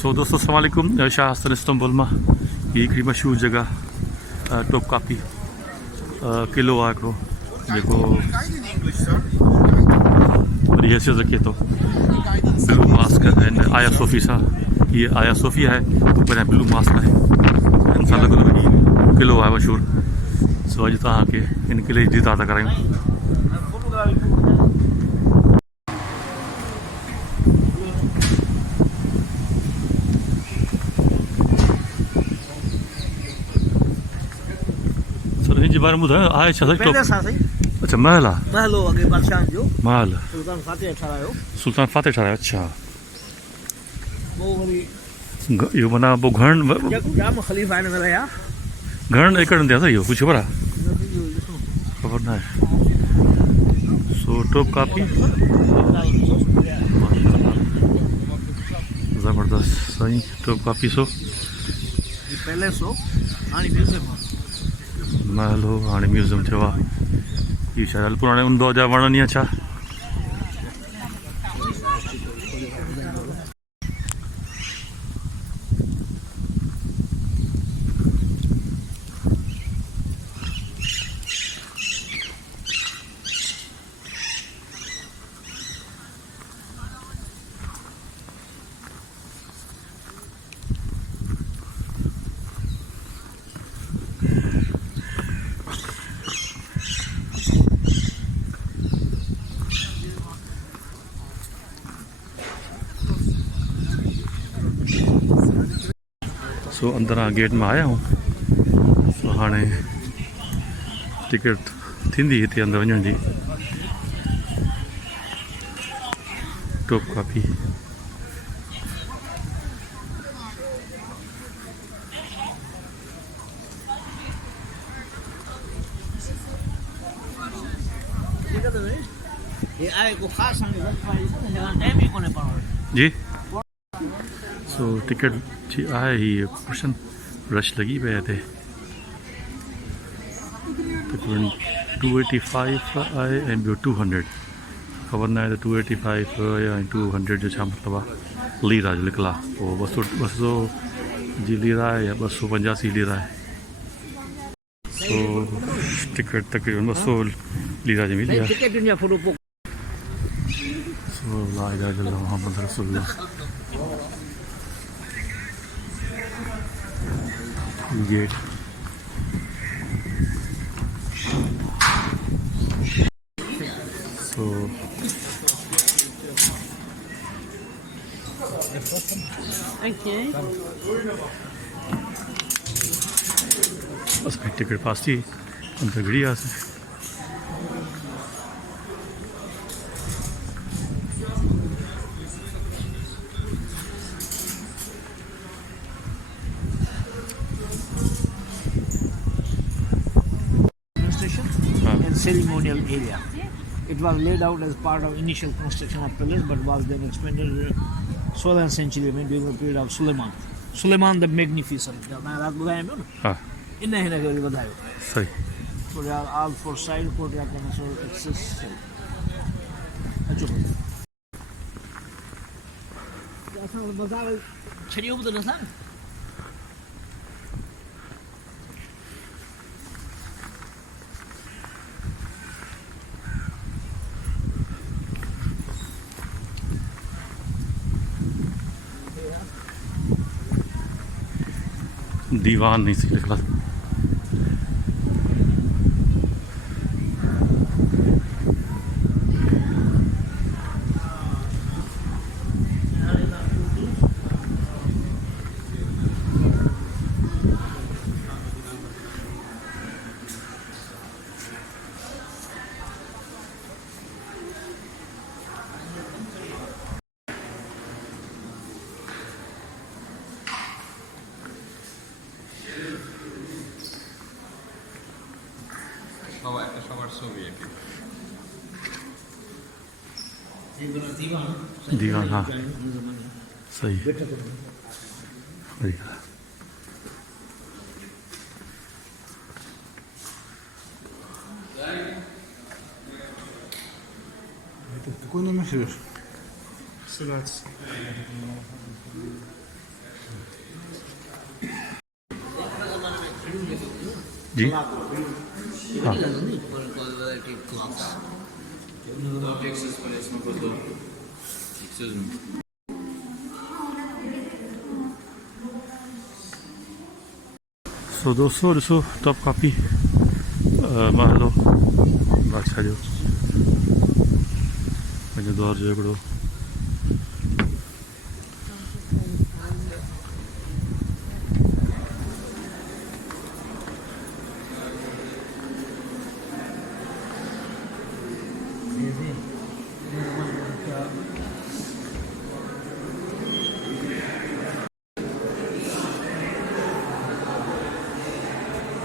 सो दोस्तों अस्सलाम वालेकुम। शाहस्तन इस्तांबुल में ये हिकिड़ी मशहूर जगह टोपकापी किलो आहे हिकिड़ो जेको वॾी हैसियत रखे थो। ब्लू मास्क एंड आया सोफ़ी सां ये आया सोफ़ी है, ऊपर है ब्लू मास्क है। इन सां लॻो थो किलो आहे मशहूर। सो अॼु तव्हांखे हिन किले जी दीदार था करायूं। हिन जे बारे में ॿुधायो आहे छा साईं? अच्छा महल आहे, महल हो अॻे बादशाह जो महल सुल्तान फातिह ठारायो। सुल्तान फातिह ठारायो। अच्छा वो वरी इहो माना पोइ घणनि जाम ख़लीफ़ा आहिनि रहिया। घणनि एकड़नि ते आहे इहो कुझु ख़बर आहे? ख़बर न आहे। सो टोपकापी ज़बरदस्त साईं टोपकापी सो पैलेस हो हाणे म्यूज़ियम हो। महल हो हाणे म्यूज़ियम थियो आहे। इहो शायदि पुराणे उंदो जा वर्णन या छा? सो अंदर गेट में आया हूँ। सो हाँ टिकट थी हिते अंदर वञण जी। टोपकापी ये आए को खास टाइम ही कोने पड़ो जी। सो टिकट जी आहे ही पर्सन रश लगी पे थे। तकरीबन 285 आहे ऐं ॿियो 200 ख़बर न आहे त 285 या 200 जो छा मतिलबु आहे। लीरा जो लिखियलु आहे पोइ 200 जी लीरा आहे या 285 लीरा आहे। सो टिकट तकरीबन 200 लीरा जी मिली आहे। सो ला इलाहा इल्लल्लाह मुहम्मद रसूलुल्लाह। गेट सो बस टिकट पास थी अंदर घड़ी आ ceremonial area. It was laid out as part of initial construction of palace, but was then expanded in the 12th century during the period of Suleiman. Suleiman the Magnificent. मैं रात बताया मैं ना? हाँ। इन्हें हिना के बताया। सही। Courtyard all four side, courtyard commercial access side. अच्छा। ऐसा मज़ा छड़ियों में तो ना था? दीवान नहीं सी लिखला। दीवान हाँ सही बढ़िया। Какой номер живешь? 17. जी हाँ सो दोस्तों ॾिसो टॉपकापी महल हो बादशाह जो पंहिंजो दौर जो हिकिड़ो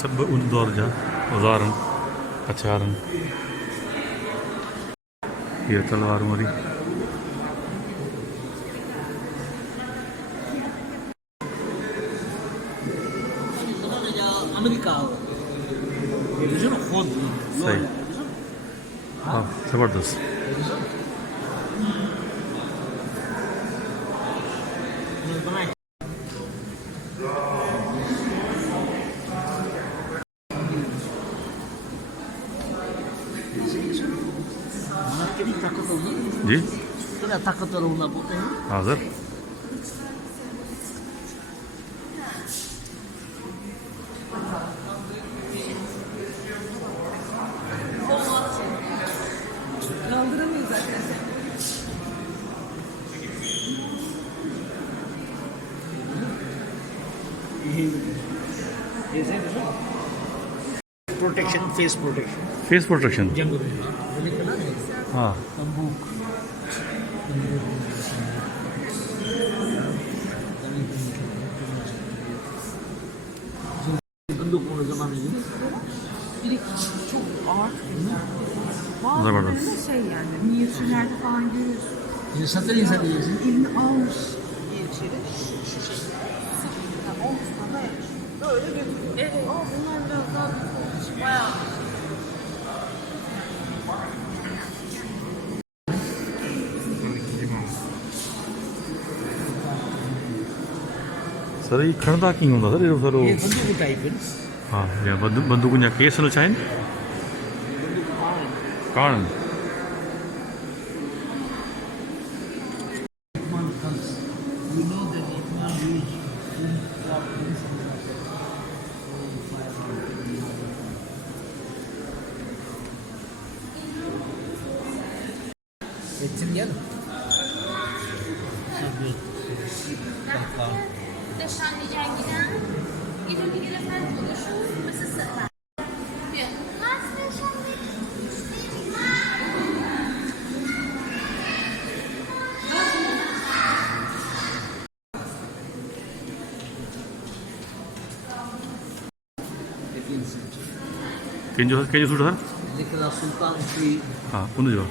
सब उन दौर जा औज़ार आहिनि हथियार आहिनि हीअ तलवार वारी अमेरिका ये जो ना खुद सही हाँ ज़बरदस्त जी कितना ताकतवर होना बोलते हैं हाँ sir Kaldıramayız zaten. Protection face protection face protection जंग में हाँ तंबूक बंदूक वो जमाने में Bir de çok ağır. Bazılarında Zebardast. şey yani minyatürlerde falan görüyorsun. ये सत्तर ही सदी है Elini almış minyatürü. Şu şekilde. Yani omzuna dayamış. Böyle götürüyor. Evet. Ama bunlar biraz daha büyük olduğu için bayağı. Sir ये खणंदा कीअं हूंदा sir इहो sir ये बंदूक टाइप है हाँ या बंदूक जा केस न चाहीनि कान We know that it man used Ettin Nişanlayacağın giden gidip bir efendi konuşur mesela diyor. Nasıl nişanlayacağım? कंहिंजो suit sir Nicola Sultan Free हाँ उनजो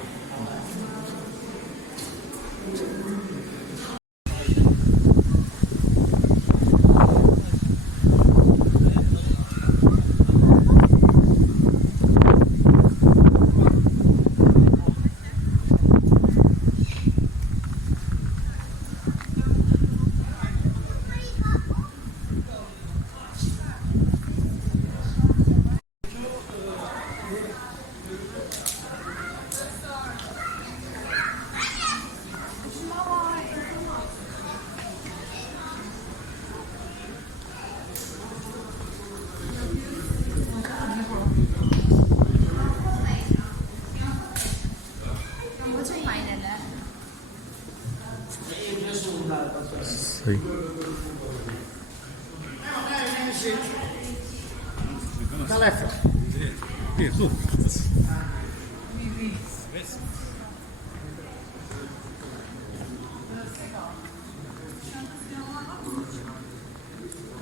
सही Calefra.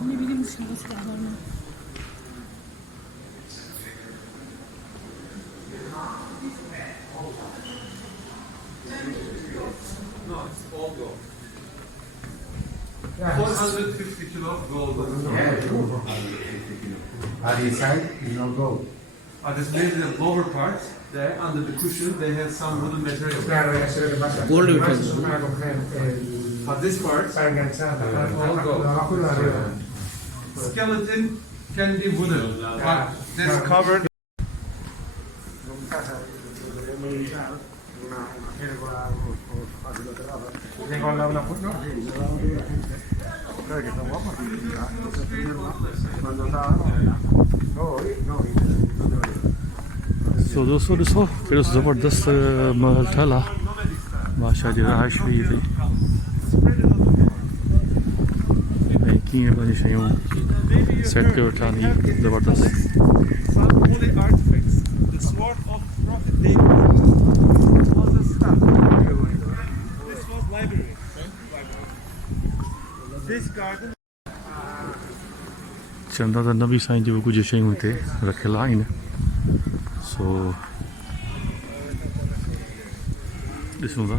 Ne bileyim dışında silahlarını. Yeah, 450 kilo gold. Yeah, 250 kilo. But inside is not gold. This maybe the lower part, there under the cushion, they have some wooden material. Claro, eso es lo que pasa. Gold Además, reference. es para coger But this part, para enganchar la all parte gold. de abajo y la de arriba. Skeleton can be wooden. That's covered. सो दोस्तों ॾिसो कहिड़ो ज़बरदस्त महल ठहियलु आहे बादशाह जी रहाइश हुई हिते ऐं कीअं पंहिंजी शयूं सेट कयो वेठा आहिनि ज़बरदस्त Some holy artifacts. The sword of Prophet David was a staff. This was library. This garden. चवंदा त नबी साईं जी बि कुझु शयूं हिते रखियल आहिनि सो ॾिसूं था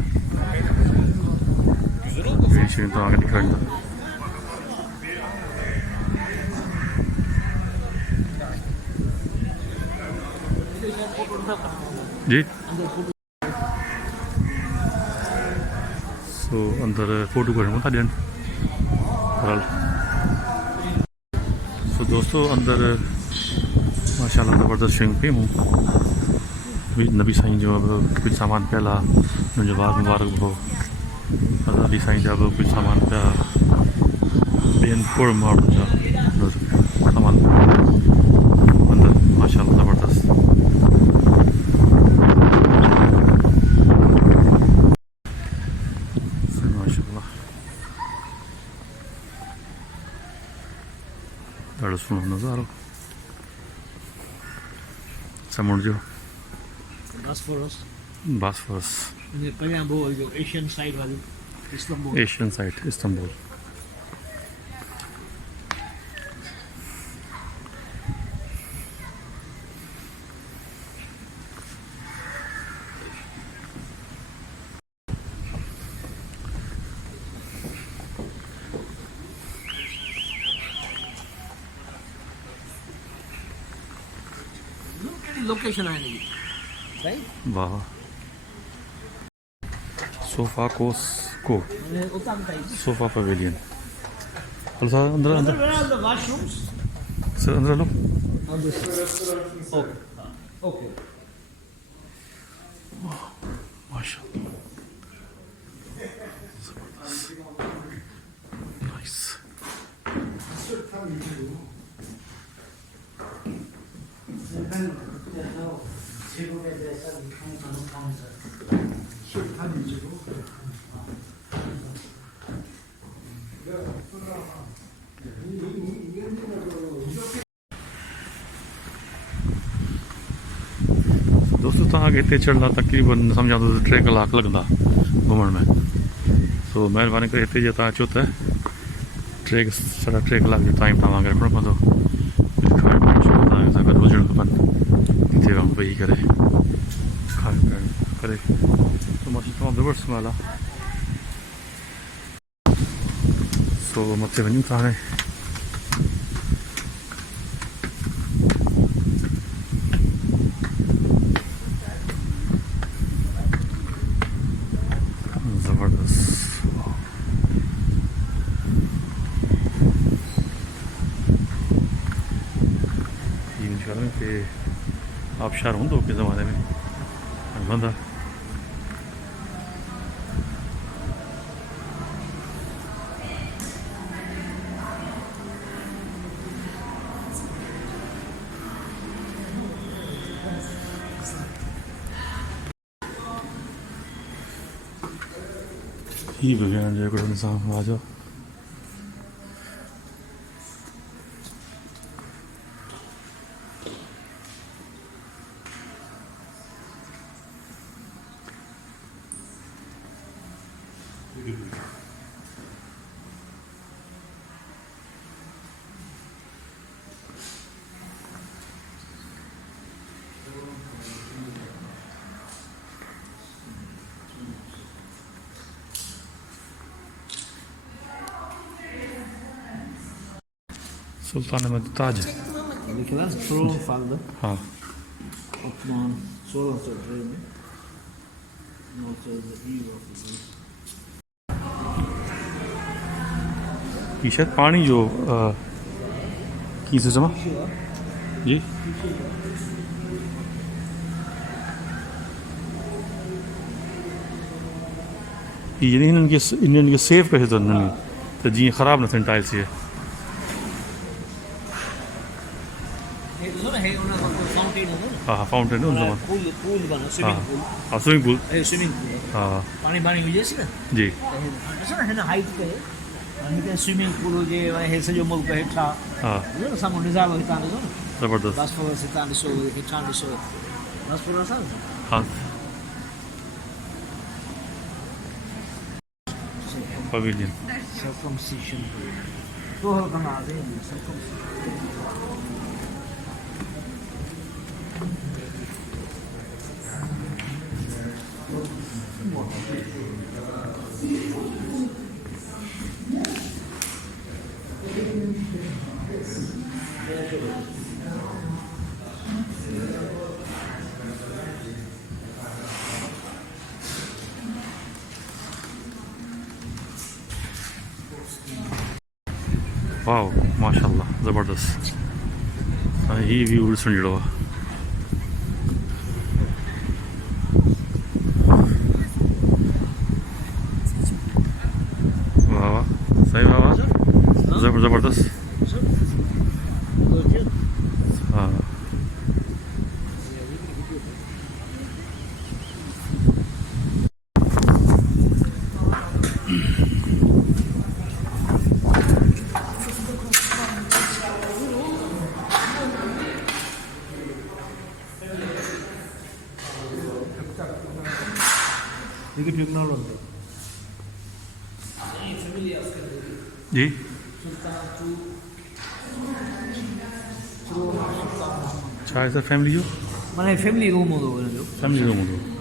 कहिड़ी शयूं तव्हांखे ॾेखारींदा जी सो अंदरि फ़ोटो कढणु था ॾियनि बहरहाल सो दोस्तों अंदर माशाल्लाह ज़बरदस्त शयूं पियूं नबी साईं जो बि कुझु सामान पियल आहे हुनजो बाग मुबारक बि हो अली साईं जा बि कुझु सामान पिया ॿियनि खोड़ माण्हुनि जा सामान अंदरि माशाल्लाह ज़बरदस्त माशाल्लाह ॾाढो सुहिणो नज़ारो समुंड जो Bosphorus एशियन साइड वाली Istanbul Asian site Istanbul location आएगी राइट वाह sofa sofa pavilion hello sir अंदर अंदर Where are the washrooms? Sir अंदर लो On this side. Okay. माशाल्लाह नाइस दोस्तों तव्हांखे हिते चढ़ण तक़रीबन सम्झां थो 3 कलाक लॻंदा घुमण में सो महिरबानी करे हिते जे तव्हां अचो त 3 कलाक जो टाइम तव्हांखे रखिणो पवंदो कुझु खाइण पीअण शयूं तव्हांखे सां गॾु हुजणु खपनि किथे वांगुरु वेही करे खाइण पीअण करे त मौसम तमामु ज़बरदस्त महल आहे सो मथे वञूं था हाणे के आबशार हूंदो के ज़माने में बंद आहे ही बि वेहण जो हिकिड़ो निज़ाम राजो सुल्तान अहमद ताज लिखा है throne father हाँ Ottoman Solar reign and also the eve of the ये शायद पानी जो 15 जमा जी ये इनके सेव कैसे तो नहीं तो जी ख़राब न थियनि टाइल्स ये हाँ फाउंटेन उन जमा हाँ स्विमिंग पूल हाँ पानी पानी हुजे सी न जी ॾिसो न हिन हाइट ते हिते स्विमिंग पूल हुजे हे सॼो मुल्क हेठा हाँ ॾिसो न साम्हूं निज़ारो हितां ॾिसो न ज़बरदस्त बॉस्फोरस हितां ॾिसो हेठां ॾिसो बॉस्फोरस आहे हाँ पवेलियन circumcision तो कंदा circumcision वाओ माशाल्लाह ज़बरदस्त ये व्यू ॾिसण जहिड़ो आहे वाह वाह सही वाह वाह ज़बरदस्त हाँ देखिए टेक्नोलॉजी जी छा आहे सर फैमिली जो माना फैमिली रूम हूंदो हुन जो फैमिली रूम हूंदो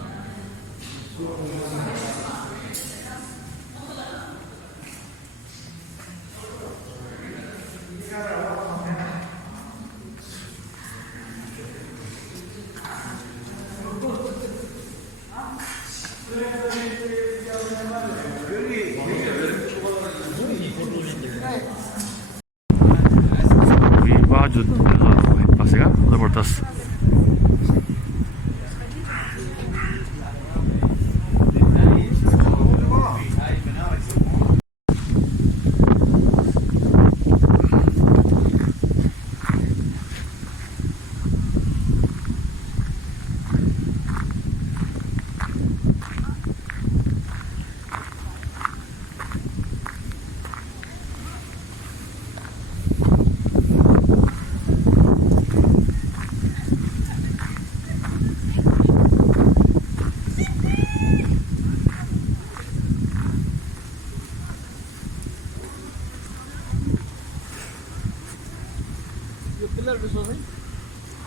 जो पासेगा ज़बरदस्त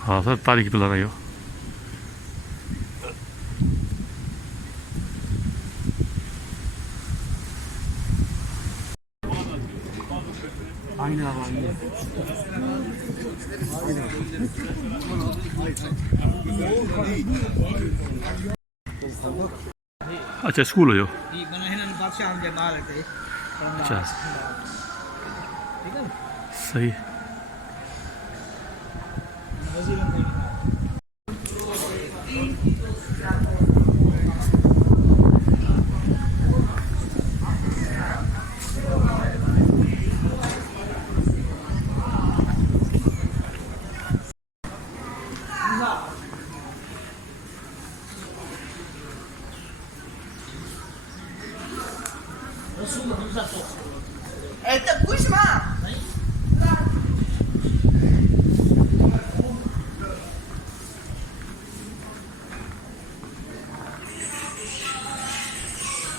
हाँ सर तारीखी पिलर है यो अच्छा स्कूल हो यो अच्छा सही Это Кузьма!